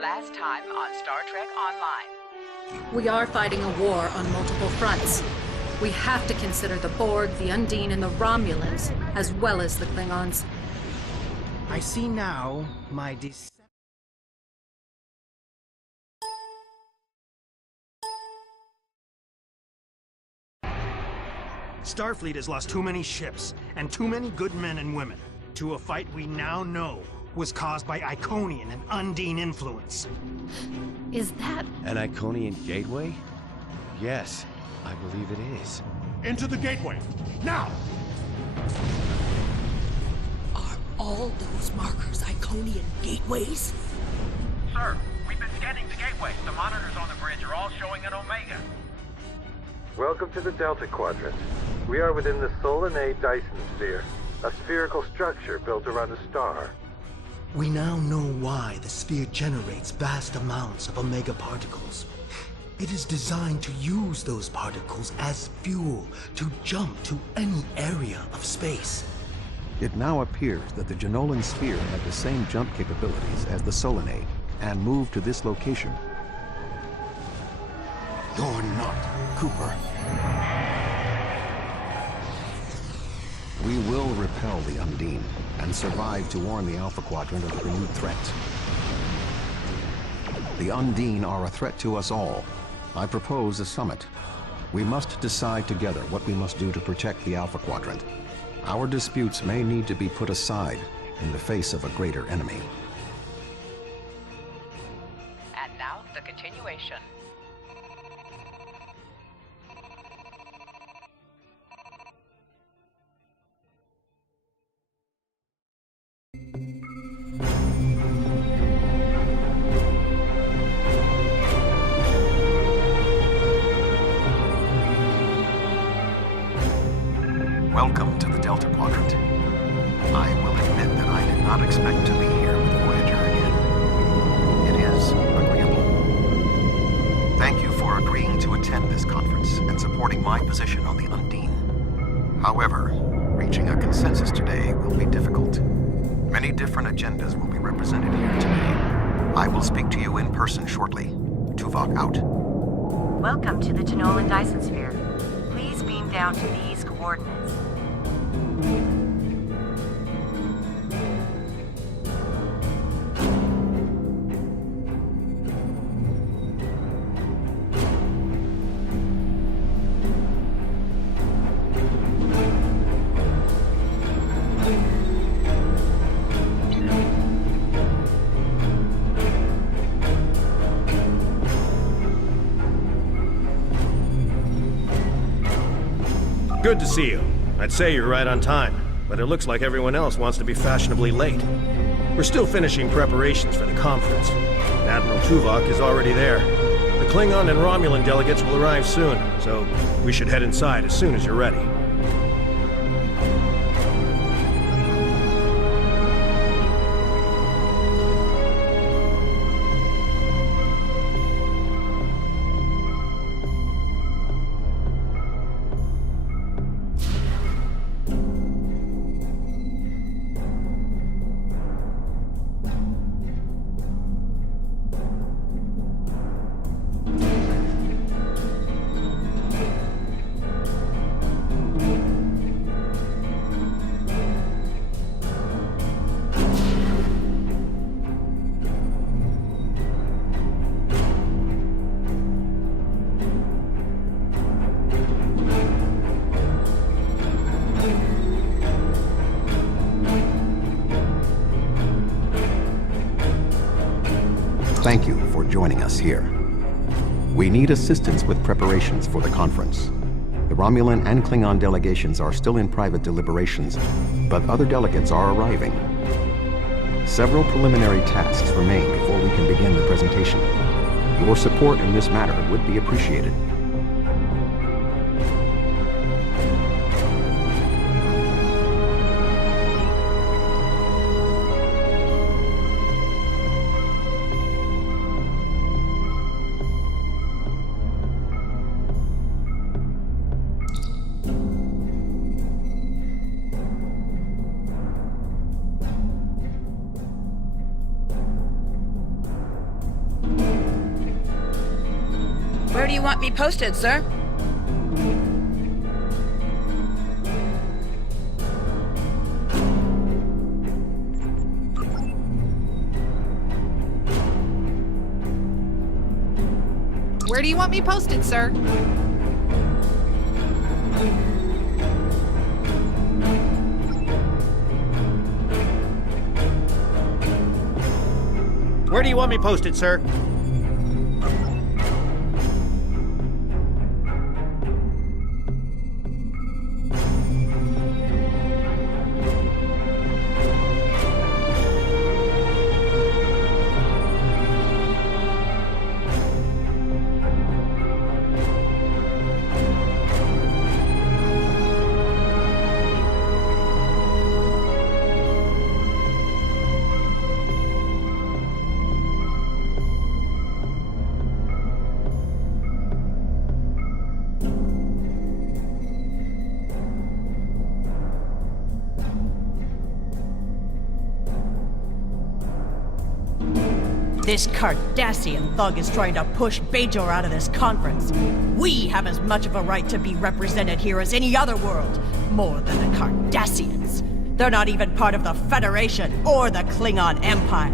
Last time on Star Trek Online. We are fighting a war on multiple fronts. We have to consider the Borg, the Undine, and the Romulans, as well as the Klingons. I see now my Starfleet has lost too many ships, and too many good men and women, to a fight we now know was caused by Iconian and Undine influence. Is that... An Iconian gateway? Yes, I believe it is. Into the gateway, now! Are all those markers Iconian gateways? Sir, we've been scanning the gateway. The monitors on the bridge are all showing an Omega. Welcome to the Delta Quadrant. We are within the Solanae Dyson Sphere, a spherical structure built around a star. We now know why the sphere generates vast amounts of Omega particles. It is designed to use those particles as fuel to jump to any area of space. It now appears that the Jenolan Sphere had the same jump capabilities as the Solanae, and moved to this location. You're not Cooper. We will repel the Undine, and survive to warn the Alpha Quadrant of the renewed threat. The Undine are a threat to us all. I propose a summit. We must decide together what we must do to protect the Alpha Quadrant. Our disputes may need to be put aside in the face of a greater enemy. And now, the continuation. Welcome to the Delta Quadrant. I will admit that I did not expect to be here with Voyager again. It is agreeable. Thank you for agreeing to attend this conference and supporting my position on the Undine. However, reaching a consensus today will be difficult. Many different agendas will be represented here today. I will speak to you in person shortly. Tuvok out. Welcome to the Jenolan Dyson Sphere. Please beam down to these coordinates. Good to see you. I'd say you're right on time, but it looks like everyone else wants to be fashionably late. We're still finishing preparations for the conference. Admiral Tuvok is already there. The Klingon and Romulan delegates will arrive soon, so we should head inside as soon as you're ready. Thank you for joining us here. We need assistance with preparations for the conference. The Romulan and Klingon delegations are still in private deliberations, but other delegates are arriving. Several preliminary tasks remain before we can begin the presentation. Your support in this matter would be appreciated. Where do you want me posted, sir? Where do you want me posted, sir? Where do you want me posted, sir? This Cardassian thug is trying to push Bajor out of this conference. We have as much of a right to be represented here as any other world, more than the Cardassians. They're not even part of the Federation or the Klingon Empire.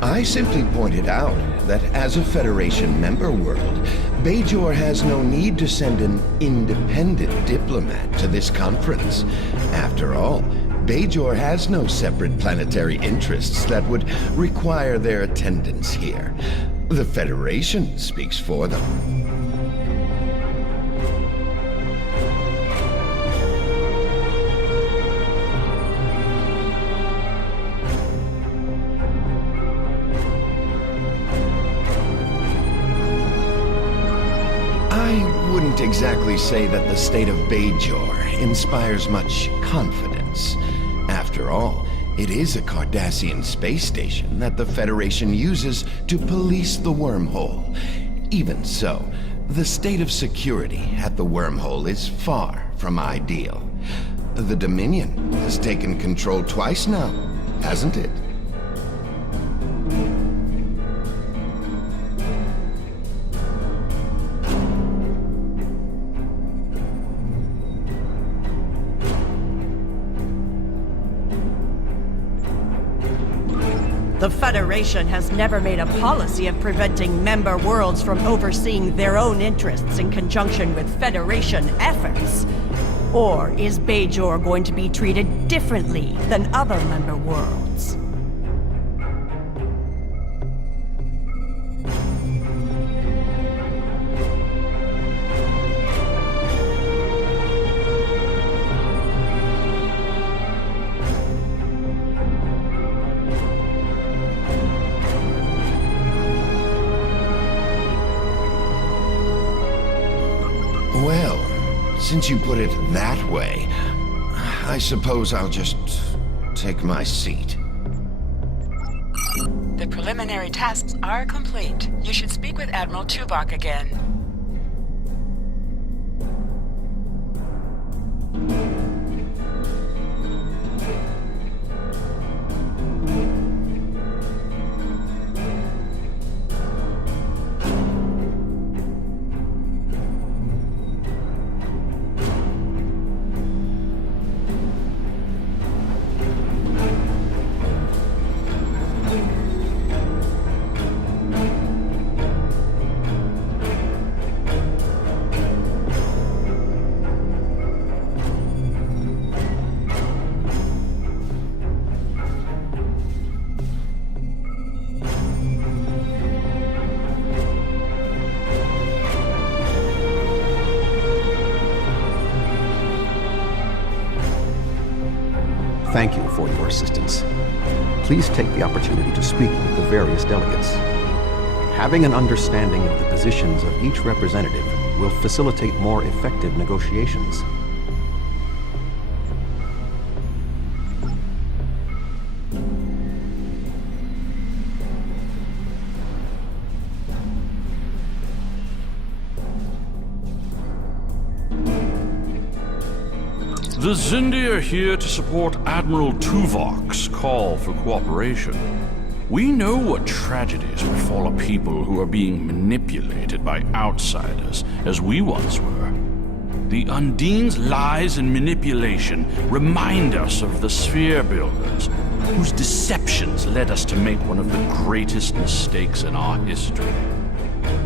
I simply pointed out that as a Federation member world, Bajor has no need to send an independent diplomat to this conference. After all, Bajor has no separate planetary interests that would require their attendance here. The Federation speaks for them. I wouldn't exactly say that the state of Bajor inspires much confidence. After all, it is a Cardassian space station that the Federation uses to police the wormhole. Even so, the state of security at the wormhole is far from ideal. The Dominion has taken control twice now, hasn't it? The Federation has never made a policy of preventing member worlds from overseeing their own interests in conjunction with Federation efforts. Or is Bajor going to be treated differently than other member worlds? Well, since you put it that way, I suppose I'll just take my seat. The preliminary tasks are complete. You should speak with Admiral Tuvok again. Thank you for your assistance. Please take the opportunity to speak with the various delegates. Having an understanding of the positions of each representative will facilitate more effective negotiations. The Xindi are here to support Admiral Tuvok's call for cooperation. We know what tragedies befall a people who are being manipulated by outsiders, as we once were. The Undine's lies and manipulation remind us of the Sphere Builders, whose deceptions led us to make one of the greatest mistakes in our history.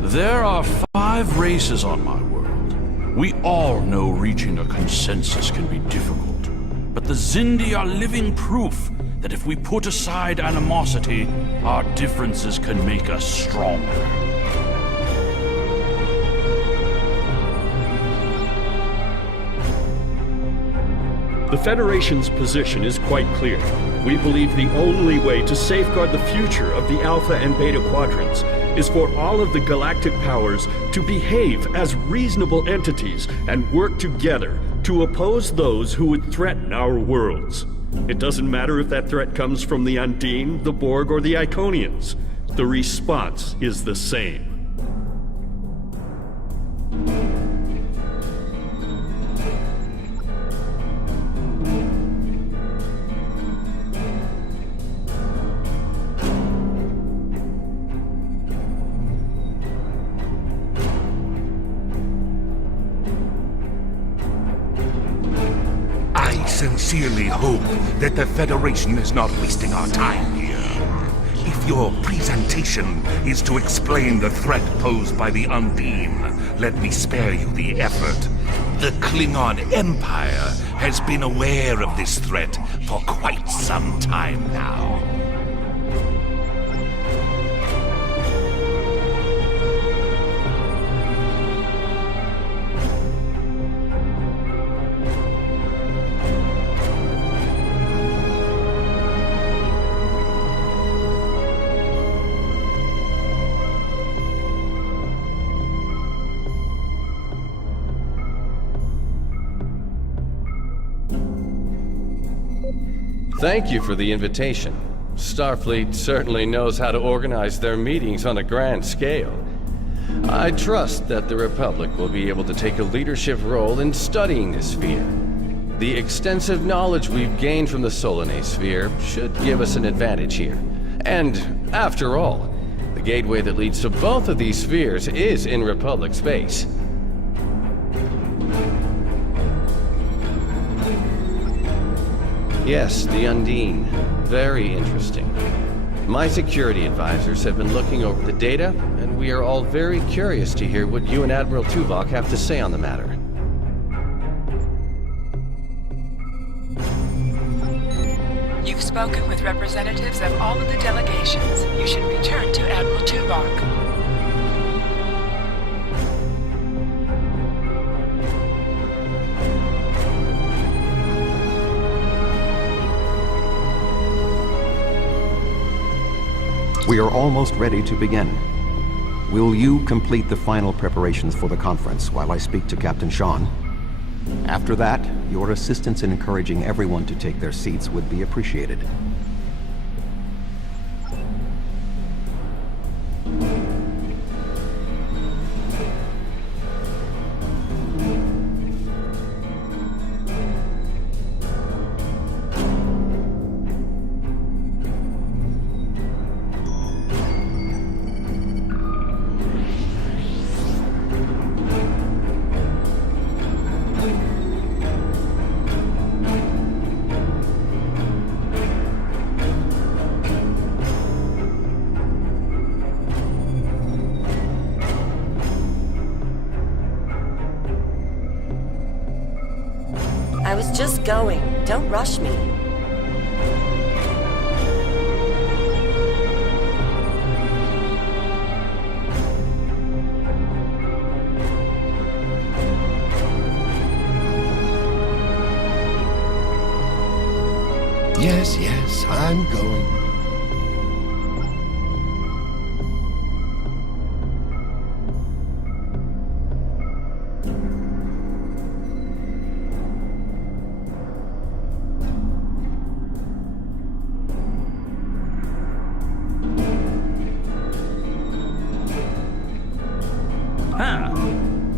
There are 5 races on my world. We all know reaching a consensus can be difficult, but the Xindi are living proof that if we put aside animosity, our differences can make us stronger. The Federation's position is quite clear. We believe the only way to safeguard the future of the Alpha and Beta Quadrants is for all of the galactic powers to behave as reasonable entities and work together to oppose those who would threaten our worlds. It doesn't matter if that threat comes from the Undine, the Borg, or the Iconians. The response is the same. I sincerely hope that the Federation is not wasting our time here. If your presentation is to explain the threat posed by the Undine, let me spare you the effort. The Klingon Empire has been aware of this threat for quite some time now. Thank you for the invitation. Starfleet certainly knows how to organize their meetings on a grand scale. I trust that the Republic will be able to take a leadership role in studying the sphere. The extensive knowledge we've gained from the Solanae sphere should give us an advantage here. And, after all, the gateway that leads to both of these spheres is in Republic space. Yes, the Undine. Very interesting. My security advisors have been looking over the data, and we are all very curious to hear what you and Admiral Tuvok have to say on the matter. You've spoken with representatives of all of the delegations. You should return to Admiral Tuvok. We are almost ready to begin. Will you complete the final preparations for the conference while I speak to Captain Sean? After that, your assistance in encouraging everyone to take their seats would be appreciated. I was just going. Don't rush me. Yes, I'm going.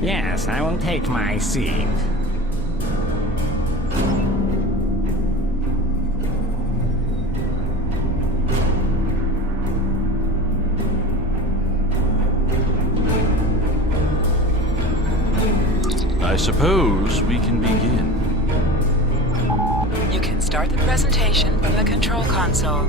Yes, I will take my seat. I suppose we can begin. You can start the presentation from the control console.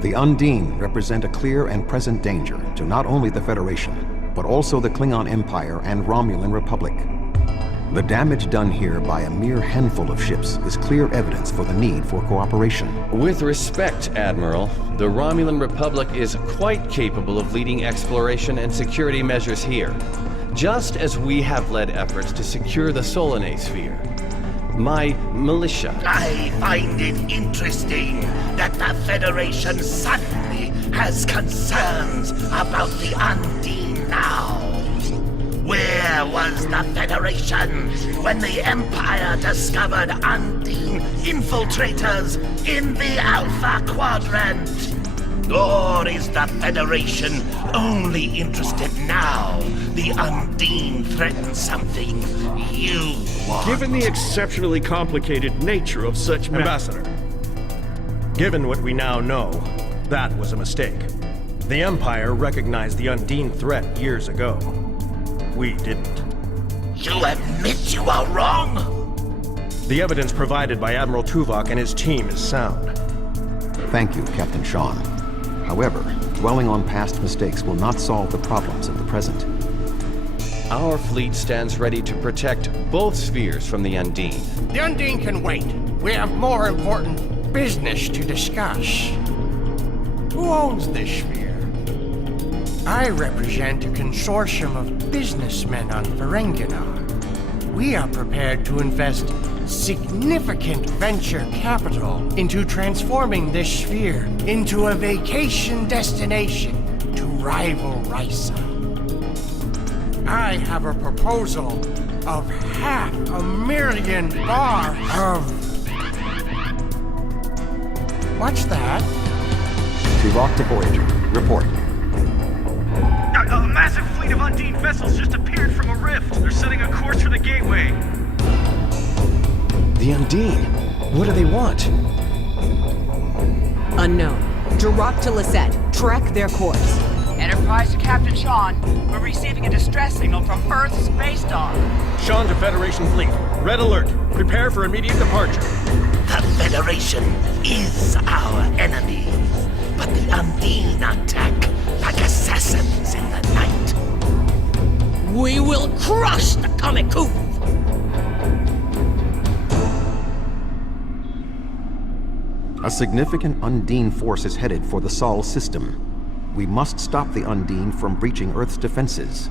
The Undine represent a clear and present danger to not only the Federation, but also the Klingon Empire and Romulan Republic. The damage done here by a mere handful of ships is clear evidence for the need for cooperation. With respect, Admiral, the Romulan Republic is quite capable of leading exploration and security measures here, just as we have led efforts to secure the Solanae sphere. My militia. I find it interesting that the Federation suddenly has concerns about the Undine now. Where was the Federation when the Empire discovered Undine infiltrators in the Alpha Quadrant? Or is the Federation only interested now the Undine threatens something you want? Given the exceptionally complicated nature of such Ambassador, given what we now know, that was a mistake. The Empire recognized the Undine threat years ago. We didn't. You admit you are wrong? The evidence provided by Admiral Tuvok and his team is sound. Thank you, Captain Sean. However, dwelling on past mistakes will not solve the problems of the present. Our fleet stands ready to protect both spheres from the Undine. The Undine can wait. We have more important business to discuss. Who owns this sphere? I represent a consortium of businessmen on Ferenginar. We are prepared to invest significant venture capital into transforming this sphere into a vacation destination to rival Risa. I have a proposal of $500,000 of... What's that? Tuvok to Voyager. Report. A massive fleet of Undine vessels just appeared from a rift. They're setting a course for the gateway. The Undine? What do they want? Unknown. Direct to Lisette. Track their course. Enterprise to Captain Sean. We're receiving a distress signal from Earth's space dock. Sean to Federation Fleet. Red alert. Prepare for immediate departure. The Federation is our enemy, but the Undine attack like assassins in the night. We will crush the Comic-Coup! A significant Undine force is headed for the Sol system. We must stop the Undine from breaching Earth's defenses.